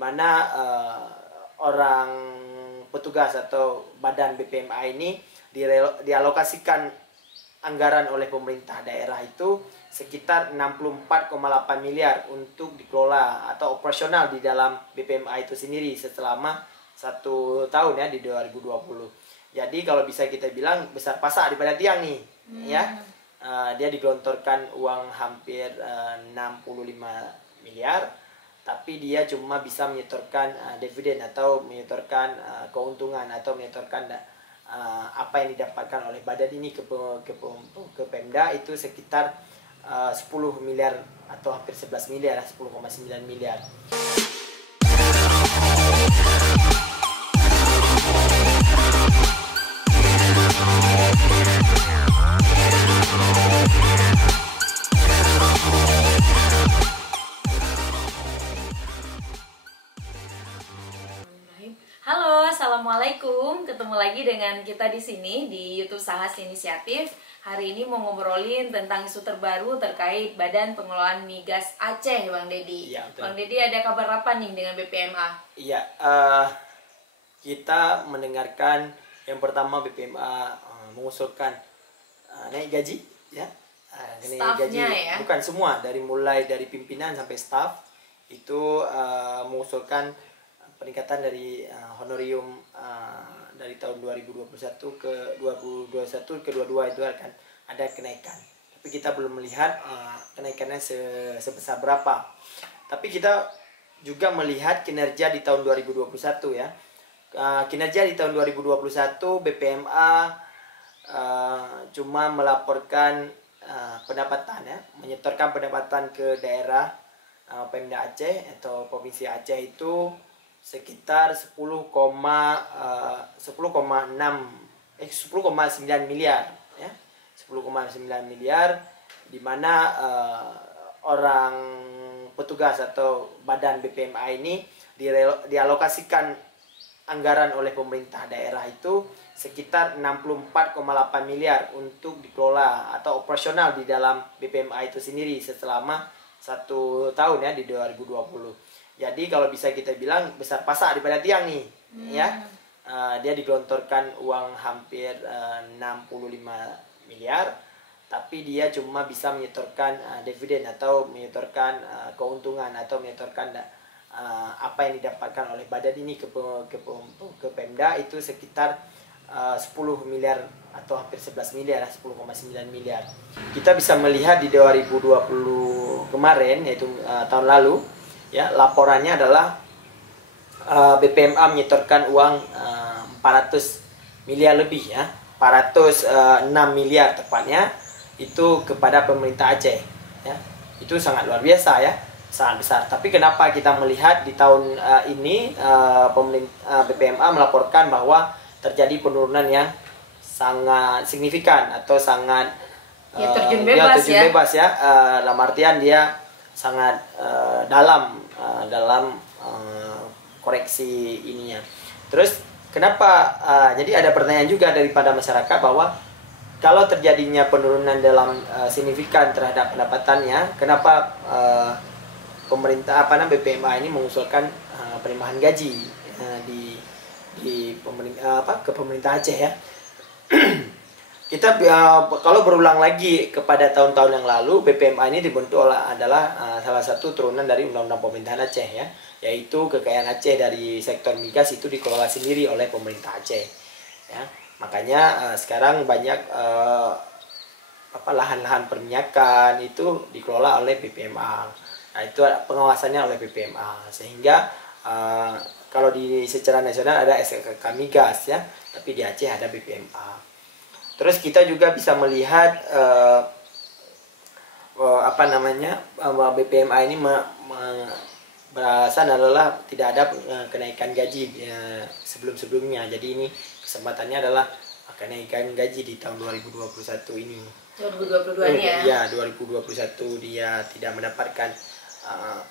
mana orang petugas atau badan BPMA ini dialokasikan anggaran oleh pemerintah daerah itu sekitar 64,8 miliar untuk dikelola atau operasional di dalam BPMA itu sendiri selama 1 tahun ya, di 2020. Jadi kalau bisa kita bilang besar pasak daripada tiang nih, ya. Dia digelontorkan uang hampir 65 miliar, tapi dia cuma bisa menyetorkan dividen atau menyetorkan keuntungan atau menyetorkan apa yang didapatkan oleh badan ini ke Pemda itu sekitar 10 miliar atau hampir 11 miliar, 10,9 miliar. Halo, assalamualaikum. Ketemu lagi dengan kita di sini di YouTube Sahas Inisiatif. Hari ini mau ngobrolin tentang isu terbaru terkait Badan Pengelolaan Migas Aceh, Bang Dedi. Ya, Bang Dedi, ada kabar apa nih dengan BPMA? Iya, kita mendengarkan yang pertama BPMA mengusulkan naik gaji, ya. Naik gaji, ya? bukan semua, mulai dari pimpinan sampai staf itu mengusulkan peningkatan dari honorium dari tahun 2021 ke 2021 ke 22 itu akan ada kenaikan. Tapi kita belum melihat kenaikannya sebesar berapa. Tapi kita juga melihat kinerja di tahun 2021 ya. Kinerja di tahun 2021 BPMA cuma melaporkan pendapatan ya, menyetorkan pendapatan ke daerah Pemda Aceh atau Provinsi Aceh itu sekitar 10,9 miliar ya. 10,9 miliar, di mana orang petugas atau badan BPMA ini dialokasikan anggaran oleh pemerintah daerah itu sekitar 64,8 miliar untuk dikelola atau operasional di dalam BPMA itu sendiri selama 1 tahun ya, di 2020. Jadi kalau bisa kita bilang besar pasak daripada tiang nih, ya. Dia digelontorkan uang hampir 65 miliar, tapi dia cuma bisa menyetorkan dividen atau menyetorkan keuntungan atau menyetorkan apa yang didapatkan oleh badan ini ke Pemda itu sekitar 10 miliar atau hampir 11 miliar, 10,9 miliar. Kita bisa melihat di 2020 kemarin, yaitu tahun lalu, ya, laporannya adalah BPMA menyetorkan uang 400 miliar lebih ya, 406 miliar tepatnya, itu kepada pemerintah Aceh ya. Itu sangat luar biasa ya, sangat besar. Tapi kenapa kita melihat di tahun ini BPMA melaporkan bahwa terjadi penurunan yang sangat signifikan atau sangat terjun bebas ya, dalam artian dia sangat dalam koreksi ininya. Terus kenapa? Jadi ada pertanyaan juga daripada masyarakat bahwa kalau terjadinya penurunan dalam signifikan terhadap pendapatannya, kenapa pemerintah BPMA ini mengusulkan penambahan gaji ke pemerintah Aceh ya. Kita kalau berulang lagi kepada tahun-tahun yang lalu, BPMA ini dibentuk adalah salah satu turunan dari Undang-Undang Pemerintahan Aceh ya, yaitu kekayaan Aceh dari sektor migas itu dikelola sendiri oleh pemerintah Aceh ya. Makanya sekarang banyak lahan-lahan perminyakan itu dikelola oleh BPMA. Nah, itu pengawasannya oleh BPMA, sehingga kalau secara nasional ada SKK Migas ya, tapi di Aceh ada BPMA. Terus kita juga bisa melihat BPMA ini beralasan adalah tidak ada kenaikan gaji sebelum-sebelumnya. Jadi ini kesempatannya adalah kenaikan gaji di tahun 2021 ini. 2022 ini ya? Ya, 2021 dia tidak mendapatkan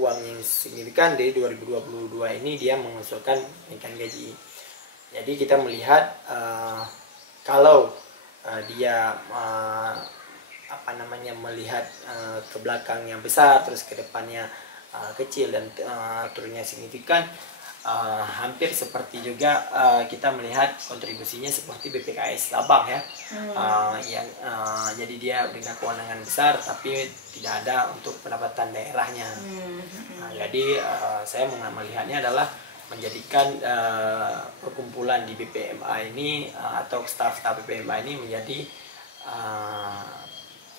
uang yang signifikan. Dari 2022 ini dia mengusulkan kenaikan gaji. Jadi kita melihat kalau dia melihat ke belakang yang besar, terus ke depannya kecil dan turunnya signifikan. Hampir seperti juga kita melihat kontribusinya seperti BPKS Labang ya, jadi dia dengan kewenangan besar tapi tidak ada untuk pendapatan daerahnya. Jadi saya melihatnya adalah menjadikan perkumpulan di BPMA ini atau staf-staf BPMA ini menjadi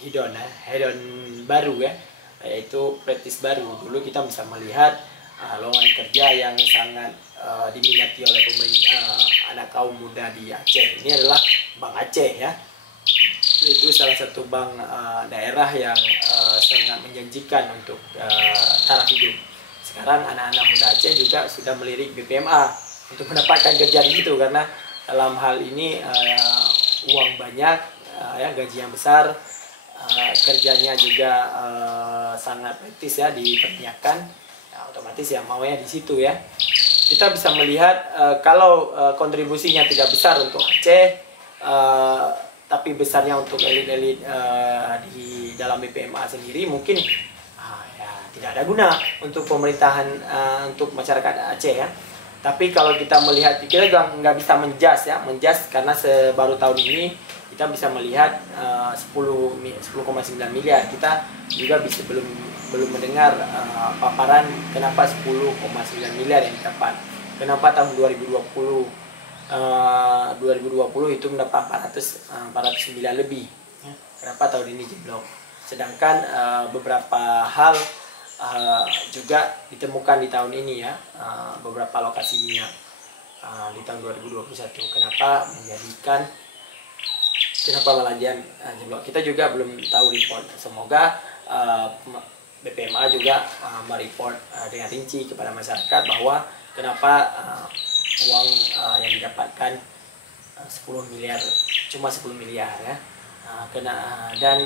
hedon baru ya, yaitu praktis baru. Dulu kita bisa melihat lowongan kerja yang sangat diminati oleh anak kaum muda di Aceh ini adalah Bank Aceh ya. Itu salah satu bank daerah yang sangat menjanjikan untuk taraf hidup. Sekarang anak-anak muda Aceh juga sudah melirik BPMA untuk mendapatkan kerja di situ, karena dalam hal ini uang banyak, ya, gaji yang besar, kerjanya juga sangat praktis ya, diperniakan. Otomatis ya maunya di situ ya. Kita bisa melihat kalau kontribusinya tidak besar untuk Aceh, tapi besarnya untuk elit-elit di dalam BPMA sendiri, mungkin ya, tidak ada guna untuk pemerintahan, untuk masyarakat Aceh ya. Tapi kalau kita melihat, kita juga nggak bisa menjas karena baru tahun ini kita bisa melihat 10,9 miliar. Kita juga belum mendengar paparan kenapa 10,9 miliar yang didapat. Kenapa tahun 2020 itu mendapat 400 miliar lebih. Kenapa tahun ini jeblok? Sedangkan beberapa hal juga ditemukan di tahun ini ya, beberapa lokasi minyak di tahun 2021. Kenapa malah jeblok? Kita juga belum tahu report. Semoga BPMA juga mereport dengan rinci kepada masyarakat bahwa kenapa uang yang didapatkan 10 miliar, cuma 10 miliar ya, dan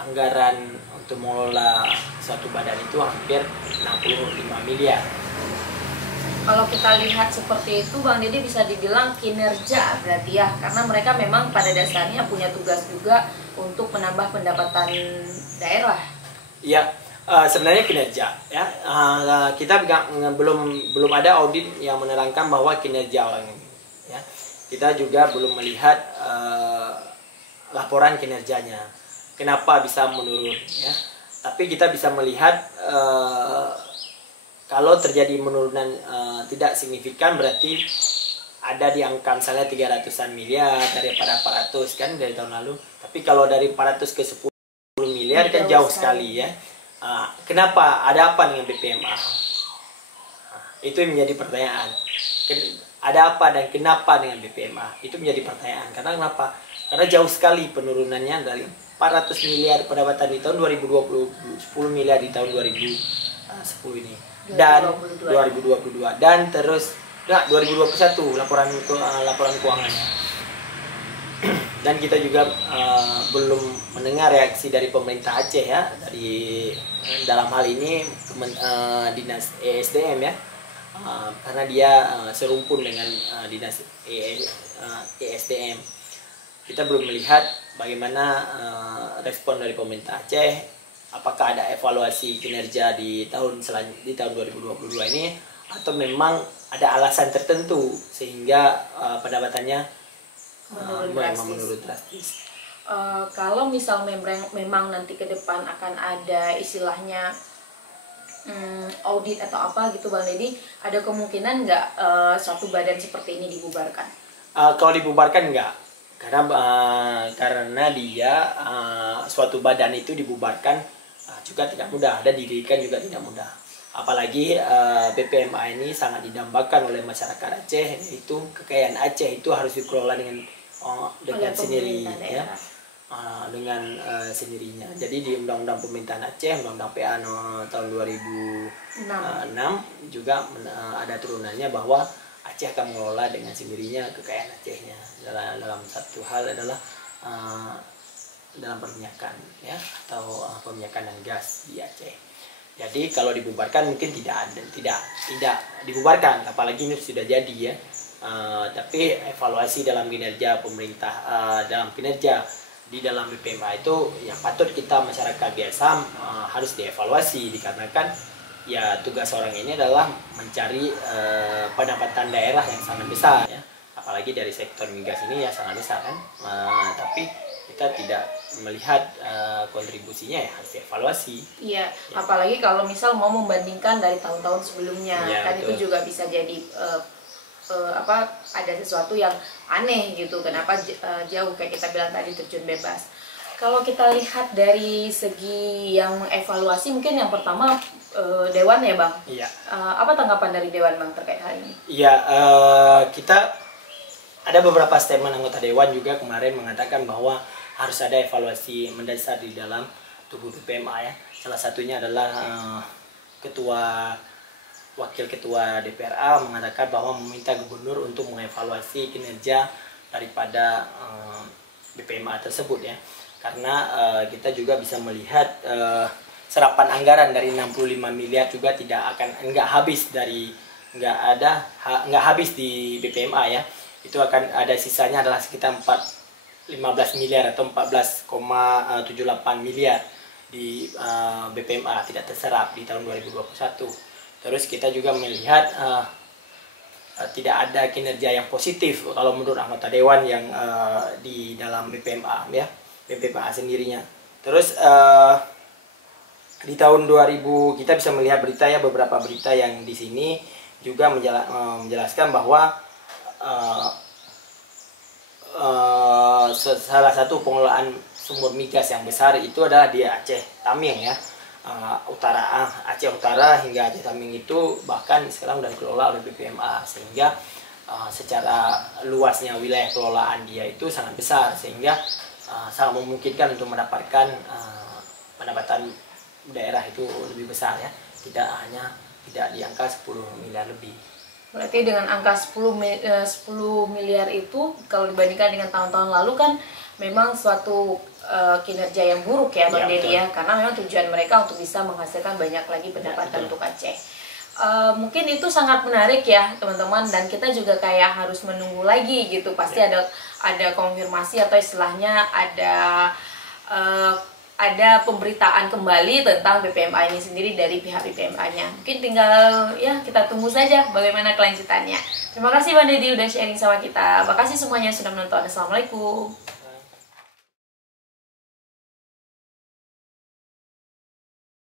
anggaran untuk mengelola suatu badan itu hampir 65 miliar. Kalau kita lihat seperti itu, Bang Dede, bisa dibilang kinerja berarti ya, karena mereka memang pada dasarnya punya tugas juga untuk menambah pendapatan daerah. Iya. Sebenarnya kinerja ya, kita belum ada audit yang menerangkan bahwa kinerja orang ini ya. Kita juga belum melihat laporan kinerjanya kenapa bisa menurun ya, tapi kita bisa melihat kalau terjadi penurunan tidak signifikan, berarti ada di angka misalnya 300-an miliar daripada 400 kan dari tahun lalu. Tapi kalau dari 400 ke 10 miliar kan jauh sekali ya. Kenapa? Ada apa dengan BPMA? Itu yang menjadi pertanyaan. Ada apa dan kenapa dengan BPMA? Itu menjadi pertanyaan. Karena kenapa? Karena jauh sekali penurunannya dari 400 miliar pendapatan di tahun 2020, 10 miliar di tahun 2010 ini, dan 2022 dan terus 2021 laporan keuangannya. Dan kita juga belum mendengar reaksi dari pemerintah Aceh ya, dari dalam hal ini dinas ESDM ya, karena dia serumpun dengan dinas ESDM. Kita belum melihat bagaimana respon dari pemerintah Aceh, apakah ada evaluasi kinerja di tahun 2022 ini, atau memang ada alasan tertentu sehingga pendapatannya menurun drastis. Kalau misal memang nanti ke depan akan ada istilahnya audit atau apa gitu, Bang Deddy, ada kemungkinan nggak suatu badan seperti ini dibubarkan? Kalau dibubarkan enggak, karena dia suatu badan itu dibubarkan juga tidak mudah, dan didirikan juga tidak mudah. Apalagi BPMA ini sangat didambakan oleh masyarakat Aceh, yaitu kekayaan Aceh itu harus dikelola dengan sendiri ya, dengan sendirinya. Jadi di Undang-Undang Pemerintahan Aceh, Undang-Undang PA tahun 2006 juga ada turunannya bahwa Aceh akan mengelola dengan sendirinya kekayaan Acehnya. Dalam satu hal adalah dalam perminyakan ya, atau peminyakan dan gas di Aceh. Jadi kalau dibubarkan mungkin tidak dibubarkan, apalagi ini sudah jadi ya. Tapi evaluasi dalam kinerja pemerintah, dalam kinerja di dalam BPMA itu yang patut kita masyarakat biasa harus dievaluasi, dikarenakan ya tugas orang ini adalah mencari pendapatan daerah yang sangat besar ya, apalagi dari sektor migas ini ya sangat besar kan. Tapi kita tidak melihat kontribusinya, ya harus dievaluasi. Iya, ya. Apalagi kalau misal mau membandingkan dari tahun-tahun sebelumnya, ya, kan betul. Itu juga bisa jadi ada sesuatu yang aneh gitu. Kenapa jauh kayak kita bilang tadi terjun bebas. Kalau kita lihat dari segi yang evaluasi, mungkin yang pertama Dewan ya Bang. Iya. Apa tanggapan dari Dewan Bang terkait hal ini? Iya, kita ada beberapa statement anggota Dewan juga kemarin mengatakan bahwa harus ada evaluasi mendasar di dalam tubuh BPMA ya. Salah satunya adalah Wakil Ketua DPRA mengatakan bahwa meminta gubernur untuk mengevaluasi kinerja daripada BPMA tersebut ya. Karena kita juga bisa melihat serapan anggaran dari 65 miliar juga nggak habis di BPMA ya. Itu akan ada sisanya adalah sekitar 15 miliar atau 14,78 miliar di BPMA tidak terserap di tahun 2021. Terus kita juga melihat tidak ada kinerja yang positif kalau menurut anggota Dewan yang di dalam BPMA ya, BPMA sendirinya. Terus di tahun 2000 kita bisa melihat berita ya, beberapa berita yang di sini juga menjelaskan bahwa salah satu pengelolaan sumber migas yang besar itu adalah di Aceh Taming ya. Aceh Utara hingga Aceh Taming itu bahkan sekarang sudah dikelola oleh BPMA, sehingga secara luasnya wilayah kelolaan dia itu sangat besar, sehingga sangat memungkinkan untuk mendapatkan pendapatan daerah itu lebih besar ya, tidak di angka 10 miliar lebih. Berarti dengan angka 10 miliar itu kalau dibandingkan dengan tahun-tahun lalu kan memang suatu kinerja yang buruk ya Bang Denny ya, karena memang tujuan mereka untuk bisa menghasilkan banyak lagi pendapatan untuk Aceh. Mungkin itu sangat menarik ya teman-teman, dan kita juga kayak harus menunggu lagi gitu, pasti ada konfirmasi atau istilahnya ada pemberitaan kembali tentang BPMA ini sendiri dari pihak BPMA-nya. Mungkin tinggal ya kita tunggu saja bagaimana kelanjutannya. Terima kasih Bang Denny udah sharing sama kita. Makasih semuanya sudah menonton. Assalamualaikum.